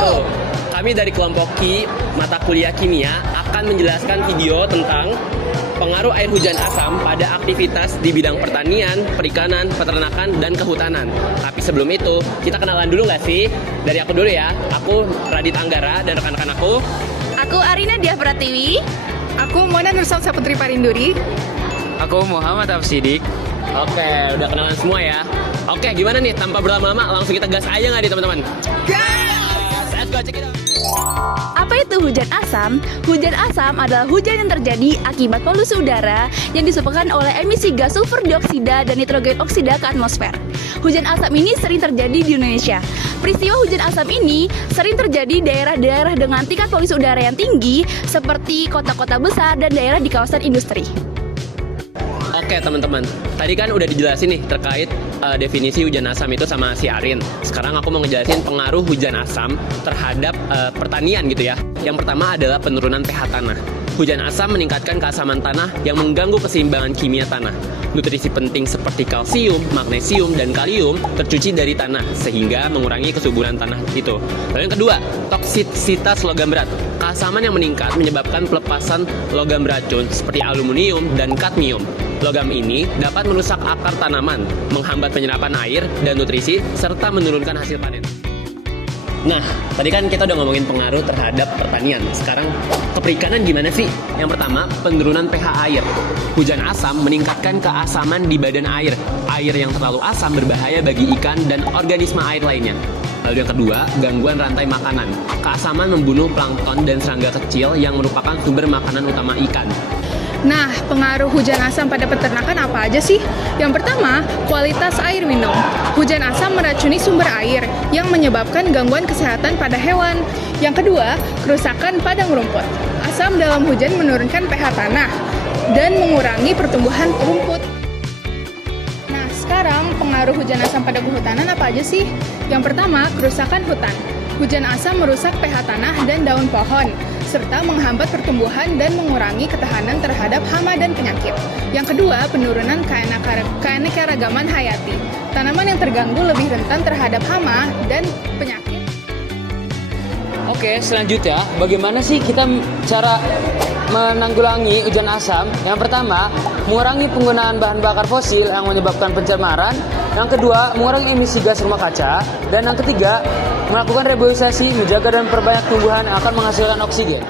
Halo, kami dari kelompok Ki, mata kuliah kimia, akan menjelaskan video tentang pengaruh air hujan asam pada aktivitas di bidang pertanian, perikanan, peternakan, dan kehutanan. Tapi sebelum itu, kita kenalan dulu nggak sih? Dari aku dulu ya, aku Radit Anggara dan rekan-rekan aku. Aku Arina Diah Pratiwi. Aku Mona Nursalsa Putri Parinduri. Aku Muhammad Afsidik. Oke, udah kenalan semua ya. Oke, gimana nih? Tanpa berlama-lama, langsung kita gas aja nggak nih teman-teman? Gas! Let's go, check it out. Apa itu hujan asam? Hujan asam adalah hujan yang terjadi akibat polusi udara yang disebabkan oleh emisi gas sulfur dioksida dan nitrogen oksida ke atmosfer. Hujan asam ini sering terjadi di Indonesia. Peristiwa hujan asam ini sering terjadi di daerah-daerah dengan tingkat polusi udara yang tinggi seperti kota-kota besar dan daerah di kawasan industri. Oke teman-teman, tadi kan udah dijelasin nih terkait definisi hujan asam itu sama si Arin. Sekarang aku mau ngejelasin pengaruh hujan asam terhadap pertanian gitu ya. Yang pertama adalah penurunan pH tanah. Hujan asam meningkatkan keasaman tanah yang mengganggu keseimbangan kimia tanah. Nutrisi penting seperti kalsium, magnesium, dan kalium tercuci dari tanah sehingga mengurangi kesuburan tanah itu. Lalu yang kedua, toksisitas logam berat. Keasaman yang meningkat menyebabkan pelepasan logam beracun seperti aluminium dan kadmium. Logam ini dapat merusak akar tanaman, menghambat penyerapan air dan nutrisi, serta menurunkan hasil panen. Nah, tadi kan kita udah ngomongin pengaruh terhadap pertanian. Sekarang ke perikanan gimana sih? Yang pertama, penurunan pH air. Hujan asam meningkatkan keasaman di badan air. Air yang terlalu asam berbahaya bagi ikan dan organisme air lainnya. Lalu yang kedua, gangguan rantai makanan. Keasaman membunuh plankton dan serangga kecil yang merupakan sumber makanan utama ikan. Nah, pengaruh hujan asam pada peternakan apa aja sih? Yang pertama, kualitas air minum. Hujan asam meracuni sumber air yang menyebabkan gangguan kesehatan pada hewan. Yang kedua, kerusakan padang rumput. Asam dalam hujan menurunkan pH tanah dan mengurangi pertumbuhan rumput. Nah, sekarang pengaruh hujan asam pada kehutanan apa aja sih? Yang pertama, kerusakan hutan. Hujan asam merusak pH tanah dan daun pohon, serta menghambat pertumbuhan dan mengurangi ketahanan terhadap hama dan penyakit. Yang kedua, penurunan keanekaragaman hayati. Tanaman yang terganggu lebih rentan terhadap hama dan penyakit. Oke, selanjutnya bagaimana sih kita cara menanggulangi hujan asam? Yang pertama, mengurangi penggunaan bahan bakar fosil yang menyebabkan pencemaran. Yang kedua, mengurangi emisi gas rumah kaca. Dan yang ketiga, melakukan reboisasi, menjaga dan memperbanyak tumbuhan yang akan menghasilkan oksigen.